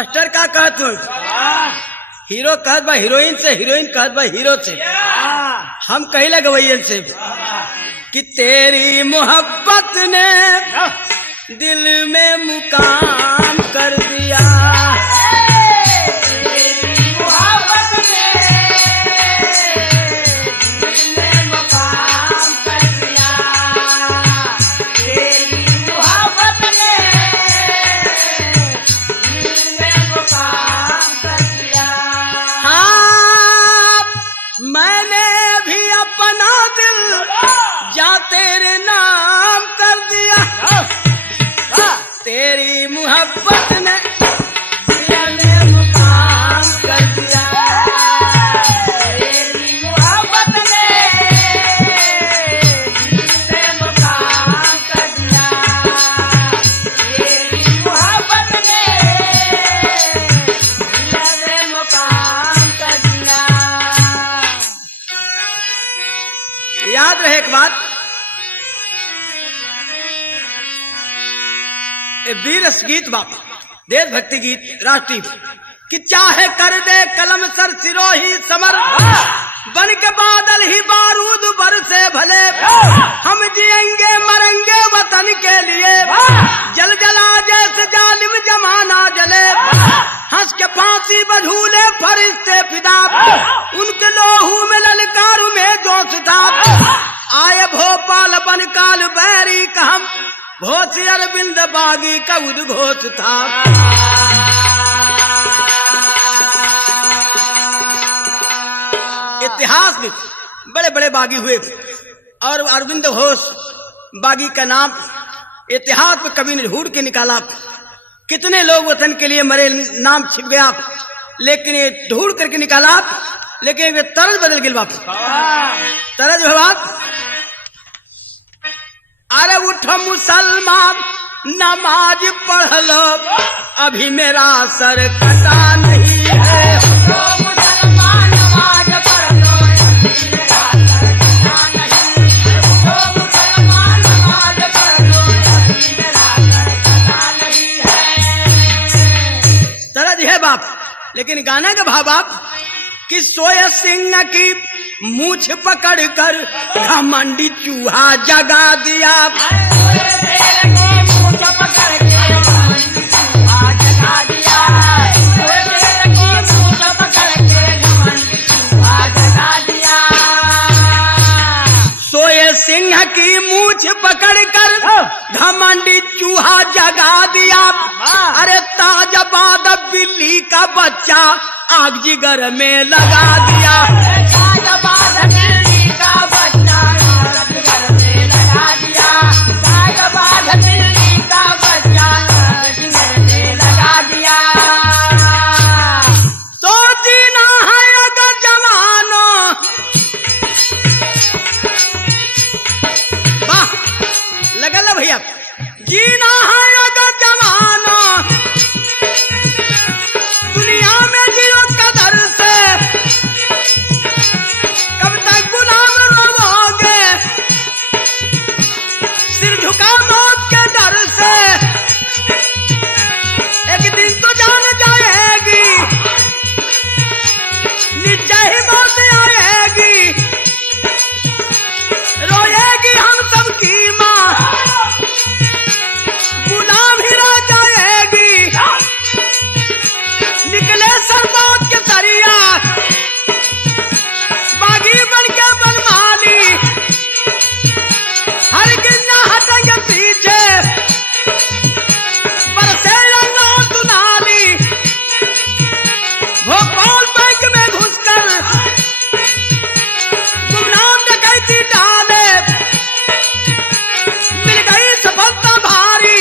Master का कहत हूँ हीरो कहत बा हीरोइन से, हीरोइन कहत बा हीरो से। हम कही लगवैयन से कि तेरी मोहब्बत ने दिल में मुकाम कर दिया, तेरी मोहब्बत ने दिल में मुकाम कर दिया, तेरी मोहब्बत ने दिल में मुकाम कर दिया। हाँ, मैंने भी अपना दिल जा तेरे नाम कर दिया, तेरी मोहब्बत ने दिल में मुकाम कर दिया, तेरी मोहब्बत ने दिल में मुकाम कर दिया, तेरी मोहब्बत ने दिल में मुकाम कर दिया। याद रहे एक बात, वीर गीत बाप देशभक्ति गीत राष्ट्रीय कि चाहे कर दे कलम सर सिरोही समर, बन के बादल ही बारूद बरसे भले, हम जिएंगे मरेंगे वतन के लिए, जल जला जैसे जालिम जमाना जले, हंस के फांसी बझूले फरिश्ते फिदा, उनके लोहू में ललकार में जोश था, आए भोपाल बन काल बैरी का हम, घोष अरविंद बागी का उद्घोष था। इतिहास में बड़े बड़े बागी हुए और अरविंद घोष बागी का नाम इतिहास में कभी ने ढूंढ के निकाला। कितने लोग वतन के लिए मरे, नाम छिप गया, लेकिन ये ढूंढ करके निकाला, लेकिन ये तरज बदल गई। बाप तरज है बाप, अरे उठो मुसलमान नमाज पढ़ लो, अभी मेरा सर कटा नहीं है, उठो मुसलमान नमाज पढ़ लो, अभी मेरा सर कटा नहीं है, उठो मुसलमान नमाज पढ़ लो, अभी मेरा सर कटा नहीं है। तरज है बाप, लेकिन गाना का भाव बाप कि सोए सिंह की मूछ पकड़ कर घमंडी चूहा जगा दिया, मूछ पकड़ के घमंडी चूहा जगा दिया, मूछ पकड़ के घमंडी चूहा जगा दिया, सोए सिंह की मूछ पकड़ कर घमंडी चूहा जगा दिया, अरे ताजबाद बिल्ली का बच्चा आग जिगर में लगा दिया, ताजबाद बिल्ली का बच्चा आग जिगर में लगा दिया, ताजबाद बिल्ली का बच्चा आग जिगर में लगा दिया। तो जीना है अगर जवानों, वाह लगा ला भैया, जीना है अगर जवानों, दुनिया में जियो कदर से, कब तक गुलाम रहोगे, सिर झुका मौत के डर से, एक दिन तो जान जाएगी, निश्चय ही मौत आएगी, रोएगी हम सबकी माँ, गुलाम ही रह जाएगी, निकले सरबात के सरिया, बागी बन के बनमाली, हर गिरना हटेंगे पीछे, बरसे रंगों दुनाली, भोपाल बैंक में घुसकर गुमनाम डकैती डाले, मिल गई सफलता भारी,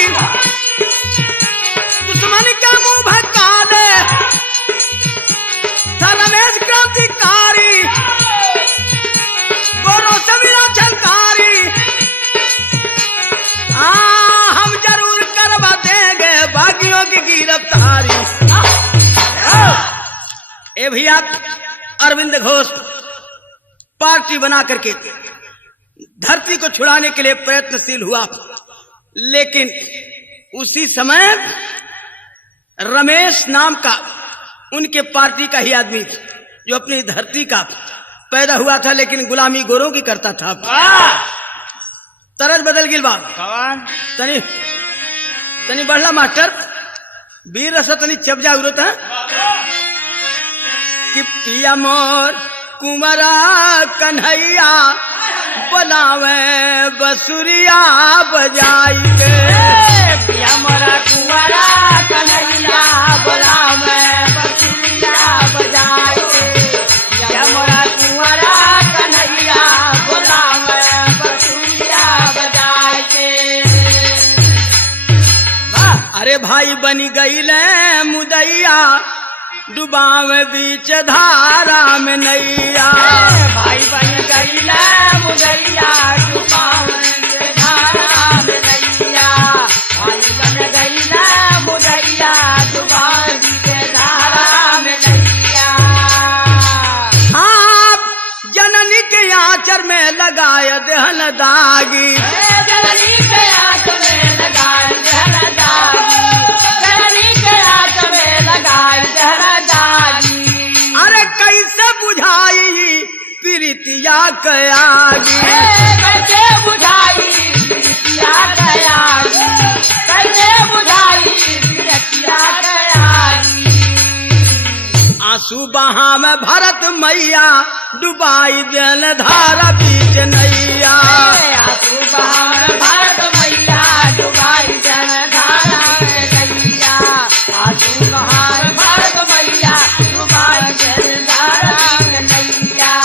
दुश्मन के मुंह भटका ले, रमेश क्रांतिकारी, गोरों से मिला झंकारी, हम जरूर करवा देंगे बागियों की गिरफ्तारी। ए भैया अरविंद घोष पार्टी बना करके धरती को छुड़ाने के लिए प्रयत्नशील हुआ, लेकिन उसी समय रमेश नाम का उनके पार्टी का ही आदमी जो अपनी धरती का पैदा हुआ था, लेकिन गुलामी गोरों की करता था। तरज बदल गिल बात तनी तनी बढ़ला मास्टर वीर रस तनी चप जा उरत है कि पिया मोर कुमरा कन्हैया बनावे बसुरिया बजाई के। पिया मोरा कुंवरा कन्हैया बनावे बसुरिया बजाई के। पिया मोरा कुंवरा कन्हैया बनावे बसुरिया बजाई के। अरे भाई बनी गईले मुदैया डुबावे बीच धारा में नैया। भाई बन गईला मुदैया डुबावे धारा में नैया। भाई बन गईला मुदैया डुबावे धारा में नैया। आप जननी के आंचर में लगाए देहन दागी। जननी के आंचर में लगाए देहन दागी। जननी के आंचर में लगाए देहन दागी। अरे कैसे बुझाई प्रीतिया कयागी। कैसे बुझाई प्रीतिया कयागी। कैसे बुझाई प्रीतिया कयागी। आंसू बहा में भरत मैया डुबाई दिल धारा बीच नैया। आंसू बहा भारत मैया डुबाई दिल धारा नैया। आंसू बहा भारत मैया डुबाई दिल धारा नैया।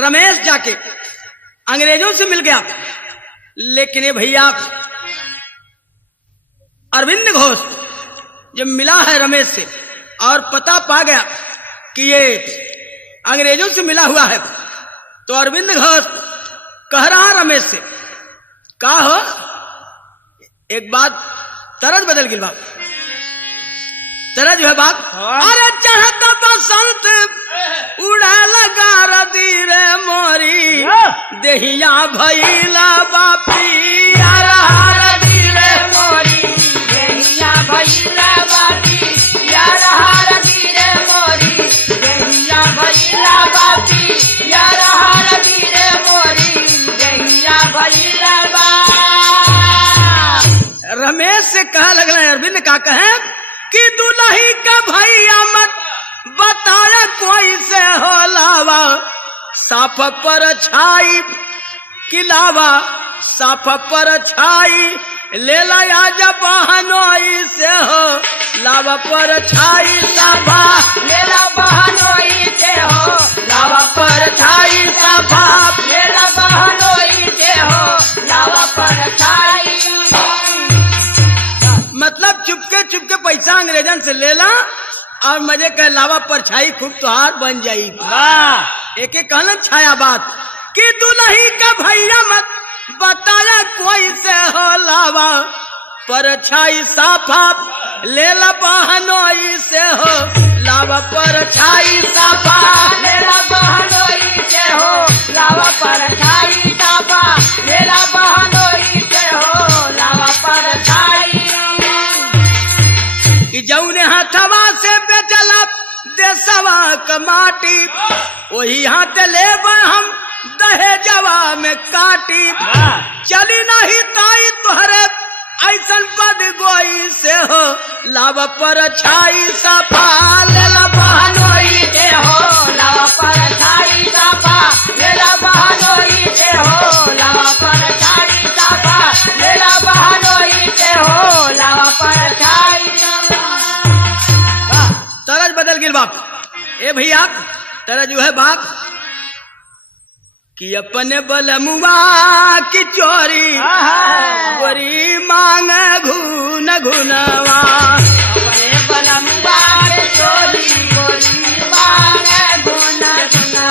रमेश जाके अंग्रेजों से मिल गया, लेकिन ये भैया अरविंद घोष जब मिला है रमेश से और पता पा गया कि ये अंग्रेजों से मिला हुआ है, तो अरविंद घोष कह रहा रमेश से, का हो एक बात तरज बदल गई बात तरज जो है बात। अरे चाहता बसंत उड़ा लगा रदी रे मोरी देहिया भैला बापी रदी रे मोरी देहिया भैला बापी रदी रे मोरी देहिया भैला बापी रदी रे मोरी देहिया भैला बा। रमेश से कहा लग रहा है अरविंद का कहे कि दुल्ही का भैया मत बताया कोई से हो लावा साफ पर छाई किलावा साफ पर छाई ले लाया जब बहनोई से हो लावा पर छाई साफा लेला बहनोई से हो लावा पर छाई साफा लेला बहनोई से हो लावा पर छाई। मतलब चुपके चुपके पैसा अंग्रेजन से ले ला और मजे के लावा पर छाई खूब तुहार बन जाई। एक एक कहना छाया बात कि दुल्ही का भैया मत बताया कोई से हो लावा पर छाई साफा ले ला बहनोई से हो लावा पर छाई साफा लेला बहनोई से हो लावा पर छाई साफा लेला बहनोई से हो लावा पर छाई। कि जौने हाथवा से बेचला देसवा कमाटी वही हाथ ले हम दहेजवा में काटी चली नहीं ताई तुहरे ऐसन पद गोई से हो लावा पर छाई साफा लेला बहनोई से हो लावा पर छाई साफा लेला बहनोई से हो लावा पर छाई साफा लेला बहनोई से हो लावा पर छाई। तरज बदल गिल बाप ए भैया तरज जो है बाप कि अपने बलमुआ की चोरी गोरी मांग घून घुनवा अपने बलमुआ की चोरी गोरी मांग घून घुनवा।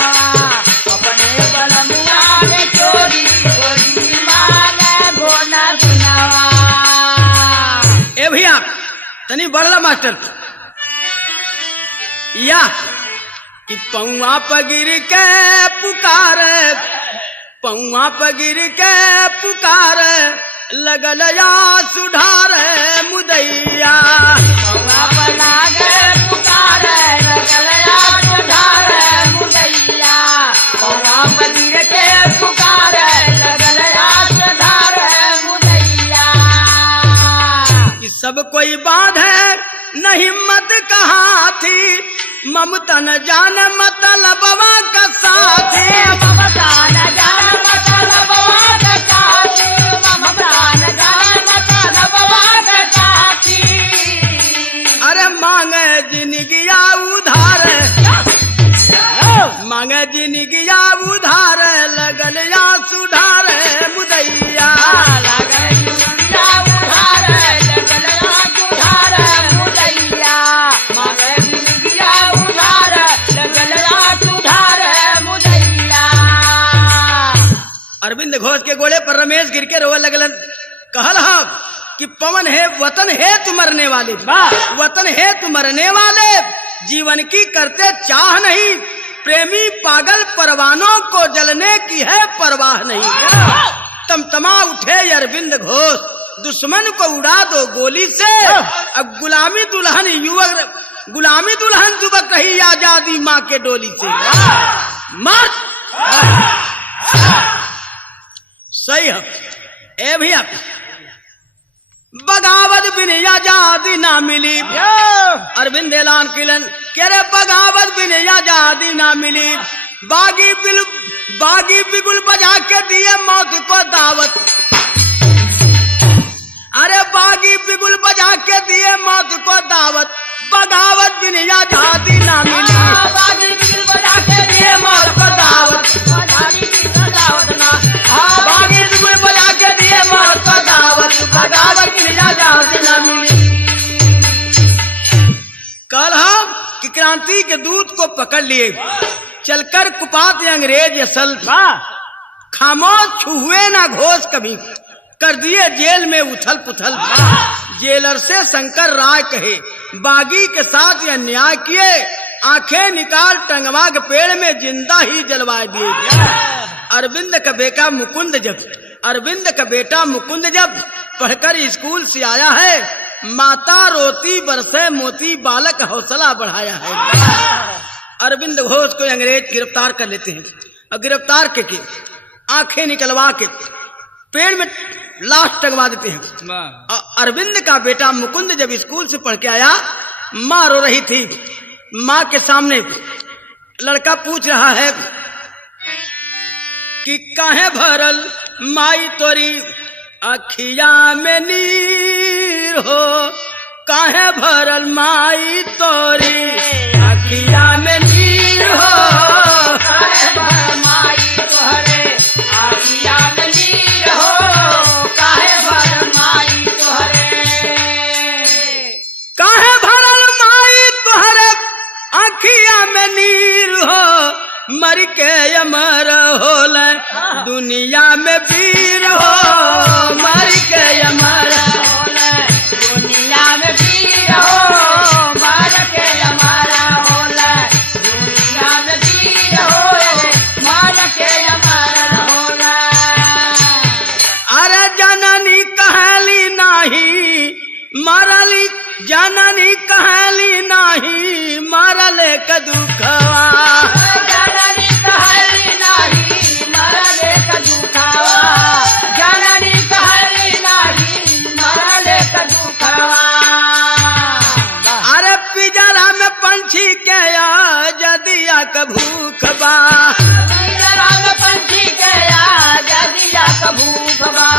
अपने बलमुआ की चोरी गोरी मांग घून घुनवा। ए भैया तनी बढ़ला मास्टर या कि पौआ पगिर के पुकार पौआ पगिर के पुकार लगल या सुधार मुदैया। पौआ पर लागे पुकारे लगल या सुधार मुदैया। पौआ पर गिर के पुकारे लगल या सुधार मुदैया। कि सब कोई बाधे न हिम्मत कहाँ थी, ममता न जान मतलबवा का साथी। ममता न जान मतलबवा का साथी। ममता न जान मतलबवा का साथी। अरे मांगे जिनगिया उधार, मांगे जिनगिया उधार, लगल या सुधार मुदैया। लगल जिनगिया उधार, लगल या सुधार मुदैया। मांगे जिनगिया उधार, लगल या सुधार मुदैया। अरविंद घोष के गोले पर रमेश गिर के रोवे लगलन। कहल हा कि पवन है वतन है तू मरने वाले, वतन है तू मरने वाले, जीवन की करते चाह नहीं, प्रेमी पागल परवानों को जलने की है परवाह नहीं। तमतमा उठे अरविंद घोष, दुश्मन को उड़ा दो गोली से, अब गुलामी दुल्हन युवक, गुलामी दुल्हन युवक रही आजादी माँ के डोली से। मत सही है ए भैया, बगावत बिन आजादी ना मिली। अरविंद ऐलान किलन कह रहे बगावत बिन आजादी ना मिली, बागी बिगुल बजा के दिए मौत को दावत। अरे बागी बिगुल बजा के दिए मौत को दावत, बगावत बिन आजादी ना मिली। बागी बिगुल बजा के दिए मौत को दावत, बागी बिगुल दावत ना। बागी बिगुल बजा के दिए मौत को दावत, बगावत बिन आजादी ना मिली। कल हम कि क्रांति के दूत को पकड़ लिए, चलकर कुपात अंग्रेज असल, खामोश हुए ना घोष कभी, कर दिए जेल में उथल पुथल। जेलर से शंकर राय कहे बागी के साथ यह अन्याय किए, आंखें निकाल टंगवा के पेड़ में जिंदा ही जलवा दिए। अरविंद का बेटा मुकुंद जब पढ़कर स्कूल से आया है, माता रोती बरसे मोती, बालक हौसला बढ़ाया है। अरविंद घोष को अंग्रेज गिरफ्तार कर लेते हैं और गिरफ्तार करके आंखें निकलवा के पेड़ में लाश टंगवा देते हैं। अरविंद का बेटा मुकुंद जब स्कूल से पढ़ के आया, माँ रो रही थी। माँ के सामने लड़का पूछ रहा है कि काहे भरल माई तोरी अखिया में नीर हो, काहे भरल माई तोरी अखिया में नीर हो। काहे भरल माई तोहरे अखिया में नीर हो, काहे भरल माई तोहरे। काहे भरल माई तोहरे अखिया में नीर हो, मर के अमर होल दुनिया में वीर हो, मर के अमर होल दुनिया में वीर हो, मर के अमर होल दुनिया में वीर हो, मर के अमर होल। अरे जननी कहली नाही मरली, जननी कहली नाही मरले का दुखवा। जननी कहली नाही मरले का दुखवा, जननी कहली नाही मरले का दुखवा। अरे पिजरा में पंछी के जदिया का भूख बा, पिजरा में पंछी के जदिया का भूख बा,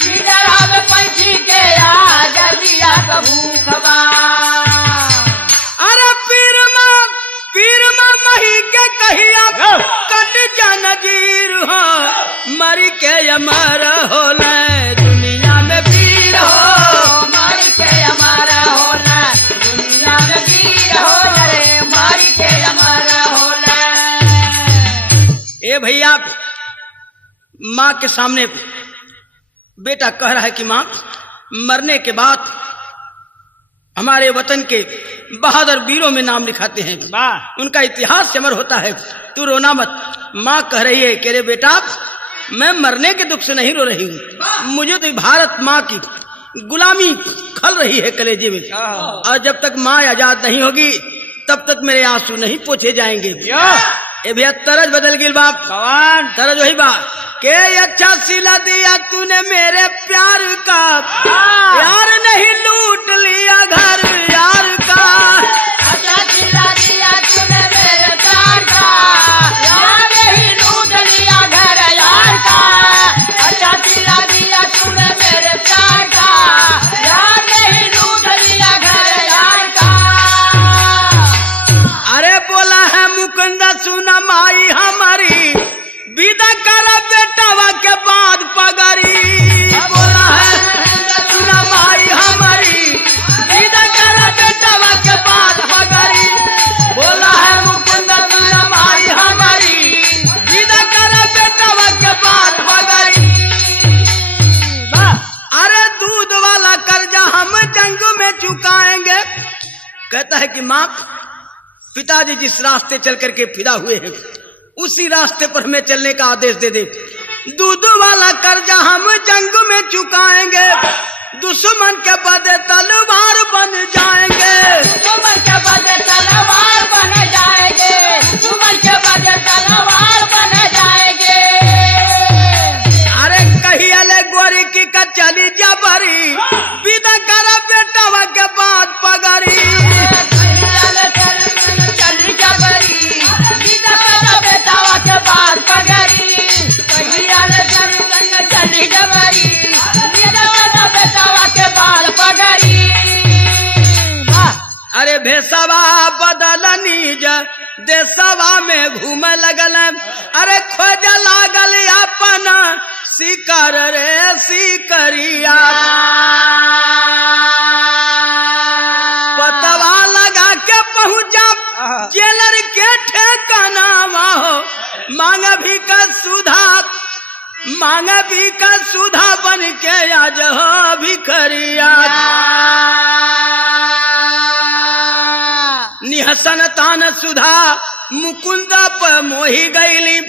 पिजरा में पंछी के जदिया का भूख बा। अरे पीरमा मही के कहिया कट जा नजीर हो, मर के अमर होल दुनिया में वीर हो, मर के अमर होल दुनिया में वीर हो, रे मर के अमर होल। ए भैया, माँ के सामने बेटा कह रहा है कि माँ मरने के बाद हमारे वतन के बहादुर वीरों में नाम लिखाते हैं, उनका इतिहास अमर होता है, तू रोना मत। माँ कह रही है कि रे बेटा मैं मरने के दुख से नहीं रो रही हूँ, मुझे तो भारत माँ की गुलामी खल रही है कलेजे में। और जब तक माँ आजाद नहीं होगी तब तक मेरे आंसू नहीं पोछे जाएंगे। ए भैया तरज बदल गई बाप, कौन तरज वही बात के अच्छा सिला दिया तूने मेरे प्यार का, यार नहीं लूट लिया घर यार का। अच्छा सिला दिया तूने मेरे प्यार का, यार नहीं लूट लिया घर यार का। अच्छा सिला दिया तूने मेरे प्यार का, यार नहीं लूट लिया घर यार का। अरे बोला है मुकुंद सुना माई हमारी, विदा कर बेटावा के बाद पगड़ी। बोला है सुना माई हमारी, विदा कर बेटावा के बाद पगड़ी। बोला है मुकुंद सुना माई हमारी, विदा कर बेटावा के बाद पगड़ी। अरे दूध वाला कर्जा हम जंग में चुकाएंगे। कहता है कि माँ, पिताजी जिस रास्ते चल करके फिदा हुए हैं उसी रास्ते पर हमें चलने का आदेश दे दे। दूध वाला कर्जा हम जंग में चुकाएंगे, दुश्मन के बदे तलवार बन जाएंगे। दुश्मन के बदे तलवार बन जाएंगे, दुश्मन के बदे तलवार बन जाएंगे। अरे कही अले गोरी की कचली जबरी, विदा कर बेटावा के बाद पगड़ी। चली जबरी, विदा कर बेटावा के बाद पगड़ी। चली जबरी, विदा कर बेटावा के बाद पगड़ी। अरे भेसवा बदल नीज देशवा में घूमे लगल, अरे खोज लागल अपन शिकर रे शिकरिया। पतवा लगा के पहुंचा जेलर के ठेकाना हो, मांग भी का सुधा, मांग भी का सुधा बन के आज हो भिखरिया। निहसन तान सुधा मुकुंद पर मोही गईली,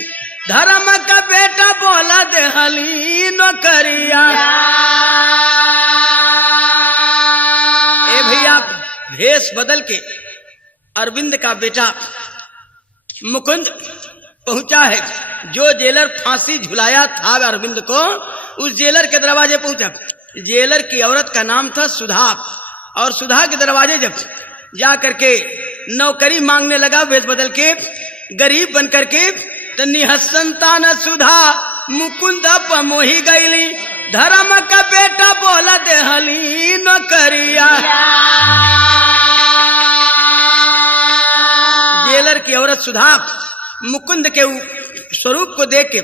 धर्म का बेटा बोला देहली नौकरिया। ए भैया भेष बदल के अरविंद का बेटा मुकुंद पहुंचा है। जो जेलर फांसी झुलाया था अरविंद को, उस जेलर के दरवाजे पहुंचा। जेलर की औरत का नाम था सुधा, और सुधा के दरवाजे जब जा करके नौकरी मांगने लगा भेष बदल के गरीब बन करके, तो निहसंतान सुधा मुकुंद पर मोही गईली, धर्म का बेटा बोला देहली नौकरिया। जेलर की औरत सुधा मुकुंद के स्वरूप को देख के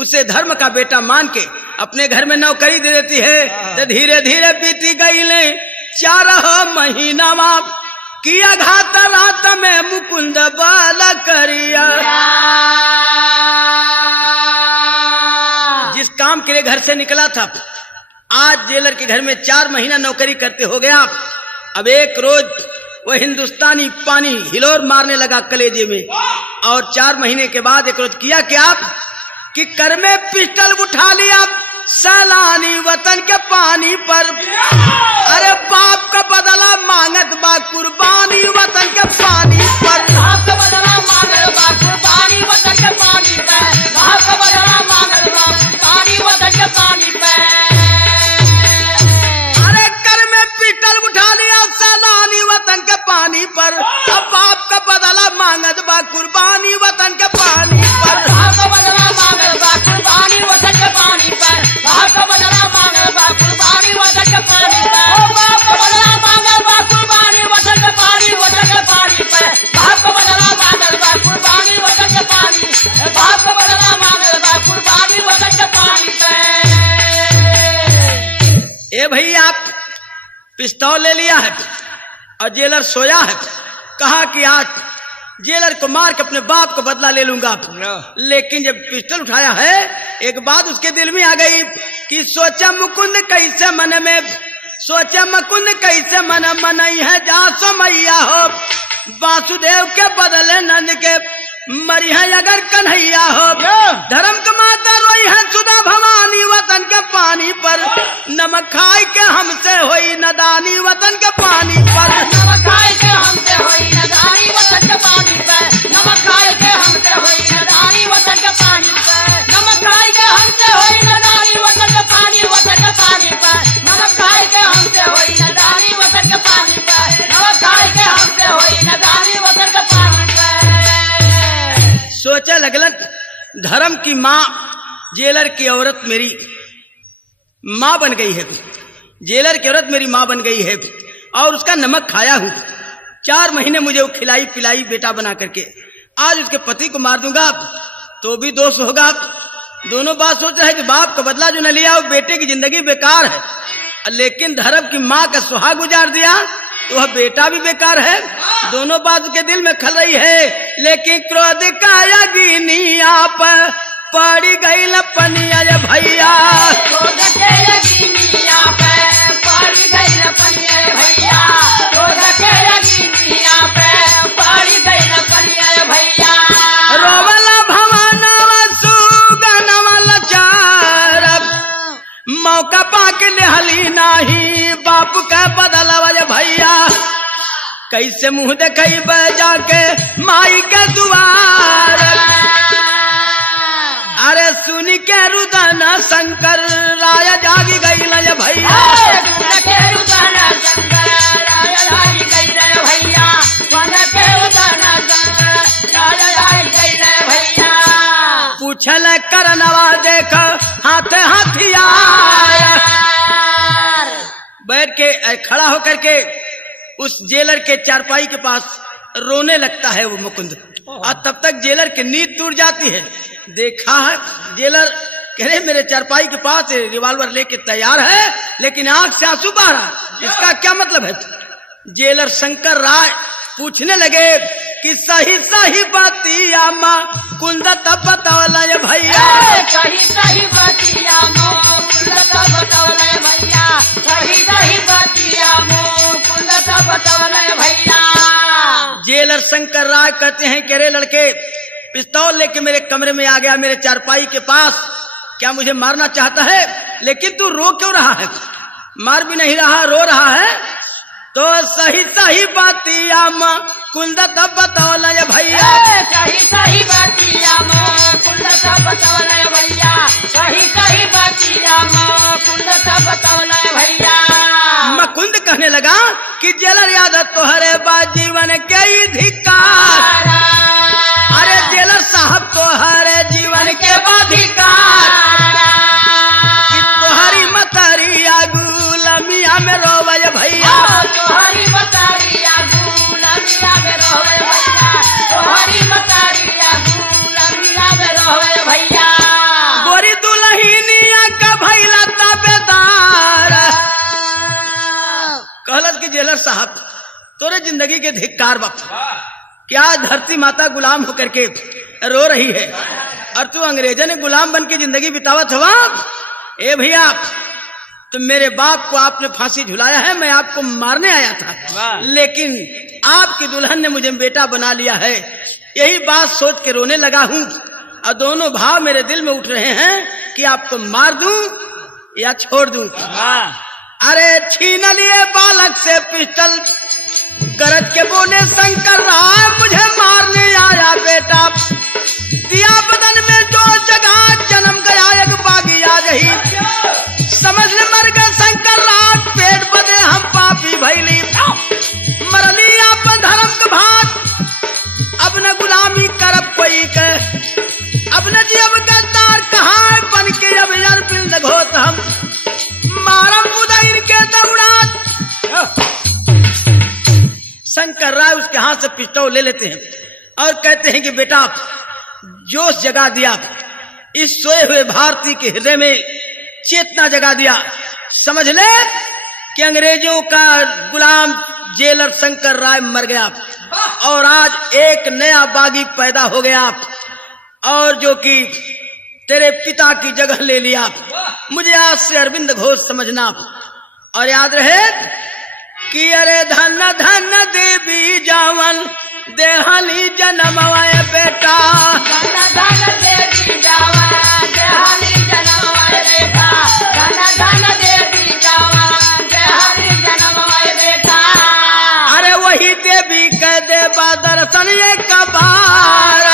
उसे धर्म का बेटा मान के अपने घर में नौकरी दे देती है। तो धीरे धीरे बीती गईले 4 महीना किया घात रात में मुकुंद बाला करिया। जिस काम के लिए घर से निकला था, आज जेलर के घर में 4 महीना नौकरी करते हो गया। अब एक रोज वो हिंदुस्तानी पानी हिलोर मारने लगा कलेजे में, और 4 महीने के बाद एक रोज किया क्या कि कर में पिस्टल उठा लिया सैलानी वतन के पानी पर। अरे बाप का बदला मांगत बा कुर्बानी वतन के पानी पर। बाप का बदला मांगत बा कुर्बानी वतन के पानी पर। बाप का बदला मांगत बा कुर्बानी वतन के पानी पर। अरे कर में पिस्टल उठा लिया सैलानी वतन के पानी पर। अब बाप का बदला मांगत बा कुर्बानी वतन के पानी पर। बाप का बदला मांगत बा कुर्बानी वतन के पानी पर। बाप का बदला मांगत बा कुर्बानी वतन के पानी पर। बाप का बदला मांगत बा कुर्बानी वतन के पानी वतन के पानी पर। बाप का बदला मांगत बा कुर्बानी वतन के पानी। बाप का बदला मांगत बा कुर्बानी वतन के पानी पर। ए भैया पिस्तौल ले लिया है और जेलर सोया है। कहा कि आज जेलर को मार के अपने बाप को बदला ले लूंगा। लेकिन जब पिस्टल उठाया है, एक बात उसके दिल में आ गई कि सोचा मुकुंद कैसे मन में, सोचा मुकुंद कैसे मन ही है जा सो मैया हो। वासुदेव के बदले नंद के मरी है अगर कन्हैया हो, धर्म का माता रोई है सुधा भवानी, वतन के पानी पर नमक खाए के हमसे होई नदानी, वतन के पानी पर नमक खाए के हमसे होई नदानी, वतन के पानी पे नमक खाए के हमसे होई नदानी, वतन के पानी पे नमक खाए के हमसे होई नदानी, वतन के पानी, वतन के पानी पे नमक खाए के हमसे होई नदानी, वतन के पानी पे नमक खाए के हमसे होई नदानी, वतन के पानी पे। सोचे लगलन धर्म की माँ जेलर की औरत मेरी माँ बन गई है, जेलर की औरत मेरी माँ बन गई है और उसका नमक खाया हूँ। 4 महीने मुझे वो खिलाई पिलाई बेटा बना करके, आज उसके पति को मार दूंगा तो भी दोष होगा। दोनों बात सोच रहे हैं कि बाप का बदला जो न लिया वो बेटे की जिंदगी बेकार है, लेकिन धर्म की माँ का सुहाग गुजार दिया तो वह बेटा भी बेकार है। दोनों बात के दिल में खल रही है, लेकिन क्रोध का अग्निया पर पड़ी गई लपनिया ये भैया, क्रोध के अग्निया पे पड़ी गई लपनिया ये भैया, क्रोध के अग्निया पे पड़ी गई लपनिया ये भैया। रोवला भवानवा सुगनवा लचार, मौका पाके लेहली नाही बाप का बदलवा ये भैया, कैसे मुंह देखई जाके माई के दुआर। अरे सुन के रुदन शंकर राय जागी गई ल भैया, सुन के रुदन शंकर राय जागी गई ल भैया, सुन के रुदन शंकर राय जागी गई ल भैया। पूछल करनवा देख हाथ हथियार, बैठ के खड़ा होकर के उस जेलर के चारपाई के पास रोने लगता है वो मुकुंद, और तब तक जेलर की नींद टूट जाती है। देखा है जेलर कह रहे मेरे चारपाई के पास रिवॉल्वर लेके तैयार है, लेकिन आंख से आंसू बह रहा, इसका क्या मतलब है? जेलर शंकर राय पूछने लगे कि सही सही बातिया माँ कुंद तब बतौला ये भैया, सही सही बातिया माँ कुंद तब बतौला ये भैया, सही सही बातिया माँ कुंद तब बतौला ये भैया। जेलर शंकर राय कहते हैं कि रे लड़के पिस्तौल लेके मेरे कमरे में आ गया, मेरे चारपाई के पास, क्या मुझे मारना चाहता है? लेकिन तू रो क्यों रहा है? मार भी नहीं रहा, रो रहा है। तो सही सही बातिया माँ कुंद तब बतौला ये भैया, सही सही बातिया माँ कुंद तब बतौला ये भैया, सही सही बातिया माँ कुंद तब बतौला ये भैया। मुकुंद कहने लगा कि जेलर यादव तोहरे बा जीवन के ही धिक्कार, अरे जेलर साहब तोहरे जीवन के अधिकार, तोहरी मतरिया गुलामिया में रोवे भैया, तोहरी मतरिया गुलामिया में रोवे भैया, तोहरी मतरिया गुलामिया में रोवे भैया। गोरी दुल्हनिया का भैला ताबेदार, कहलत कि जेलर साहब तोरे जिंदगी के धिक्कार बाप, क्या धरती माता गुलाम होकर के रो रही है और तू अंग्रेजों ने गुलाम बन के जिंदगी बितावत हुआ? ए भैया तो मेरे बाप को आपने फांसी झुलाया है, मैं आपको मारने आया था, लेकिन आपकी दुल्हन ने मुझे बेटा बना लिया है, यही बात सोच के रोने लगा हूँ। और दोनों भाव मेरे दिल में उठ रहे हैं कि आपको मार दूं या छोड़ दूं। अरे छीन लिए बालक से पिस्टल, गरज के बोले शंकर राय मुझे मारने आया बेटा, दिया बदन में जो जगह जन्म गया एक बागी आ गई, समझ ले मर गए शंकर राय, पेट बदे हम पापी भैली, मरली अपन धर्म के भात, अब न गुलामी करब कोई के, अब न जी अब गद्दार कहाँ बन के अब यार पिंड घोत हम, मारम उदय के दौड़ात। शंकर राय उसके हाथ से पिस्तौल ले लेते हैं और कहते हैं कि बेटा जोश जगा दिया, इस सोए हुए भारतीय के हृदय में चेतना जगा दिया, समझ ले कि अंग्रेजों का गुलाम जेलर शंकर राय मर गया और आज एक नया बागी पैदा हो गया, और जो कि तेरे पिता की जगह ले लिया। मुझे आज से अरविंद घोष समझना और याद रहे कि अरे धन धन देवी जावन देहाली जन्मवाए बेटा। धन धन देवी जावा देहाली जन्मवाए बेटा। धन धन देवी जावा देहाली जन्मवाए बेटा। अरे वही देवी कह देवा दर्शन एक बार,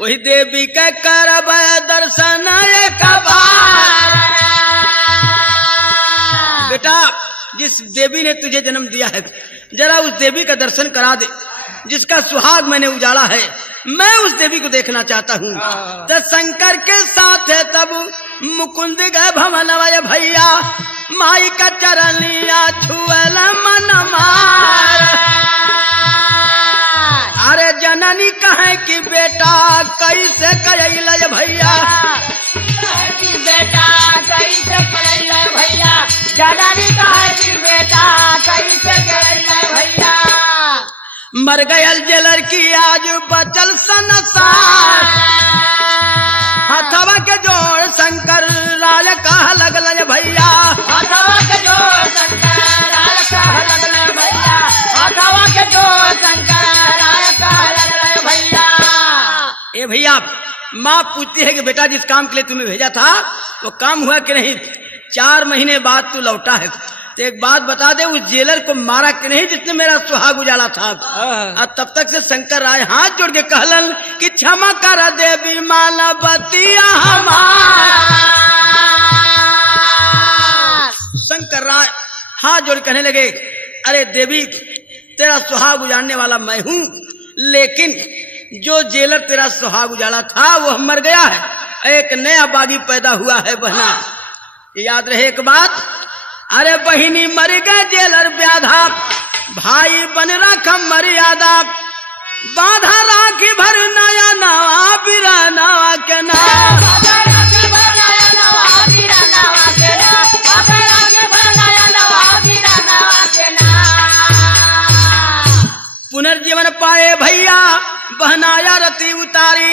वही देवी के करब दर्शन एक बार। बेटा जिस देवी ने तुझे जन्म दिया है जरा उस देवी का दर्शन करा दे, जिसका सुहाग मैंने उजाड़ा है, मैं उस देवी को देखना चाहता हूँ। तो शंकर के साथ है तब मुकुंद गए भवनवय भैया, माई का चरण लिया छुअल मन मार। अरे जननी कहे कि बेटा कैसे कइल भैया, कि बेटा कैसे कइल भैया। जननी कहे कि बेटा कैसे कइल भैया। मर गयल जे लड़की आज बचल संसार, हथवा के जोड़ शंकर राय कह लगल भैया। हथवा के जोड़ शंकर राय कह लगल भैया। हथवा के जोड़ शंकर राय कह लगल भैया। ए भैया माँ पूछती है कि बेटा जिस काम के लिए तुम्हें भेजा था वो काम हुआ कि नहीं? 4 महीने बाद तू लौटा है, तो एक बात बता दे उस जेलर को मारा कि नहीं जिसने मेरा सुहाग उजाला था? और तब तक से शंकर राय हाथ जोड़ के कहलन कि क्षमा कर देवी मालवतिया हमार। शंकर राय हाथ जोड़ कहने लगे अरे देवी तेरा सुहाग उजाड़ने वाला मैं हूँ, लेकिन जो जेलर तेरा सुहाग उजाड़ा था वो मर गया है, एक नया बागी पैदा हुआ है बहना। याद रहे एक बात, अरे बहिनी मर गए जेलर व्याधा, भाई बन रखा मर्यादा, बाधा राखी भर नया नवा बिरा नवा के नाम। पुनर्जीवन पाए भैया बहनाया रति उतारी,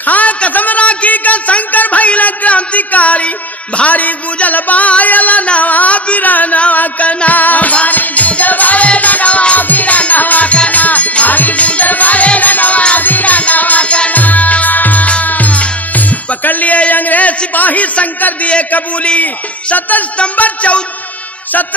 खा कसम राखी का शंकर भैला क्रांतिकारी, भारी गुजल बायल नवा बिरा नवा कना। भारी गुजल बायल नवा बिरा नवा कना। भारी गुजल बायल नवा बिरा नवा कना। पकड़ लिए अंग्रेज सिपाही शंकर दिए कबूली, 17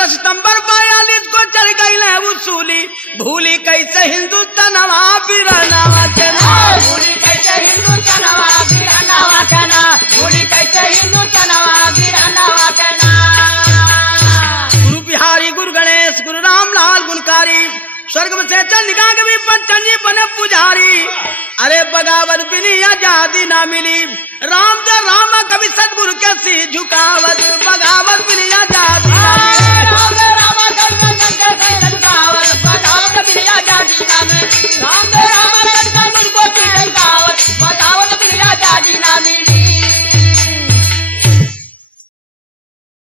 सितंबर 42 को चढ़ गई है उसूली, भूली कैसे हिंदुस्तानवा बिरनवा के नाम। भूली कैसे हिंदुस्तानवा बिरनवा के नाम। भूली कैसे हिंदुस्तानवा बिरनवा के नाम। गुरु बिहारी गुरु गणेश गुरु रामलाल गुणकारी, स्वर्ग से चंद्रिका कवि पंचंजी बने पुजारी। अरे बगावत बिनी आजादी ना मिली, राम कवि सतगुरु के सी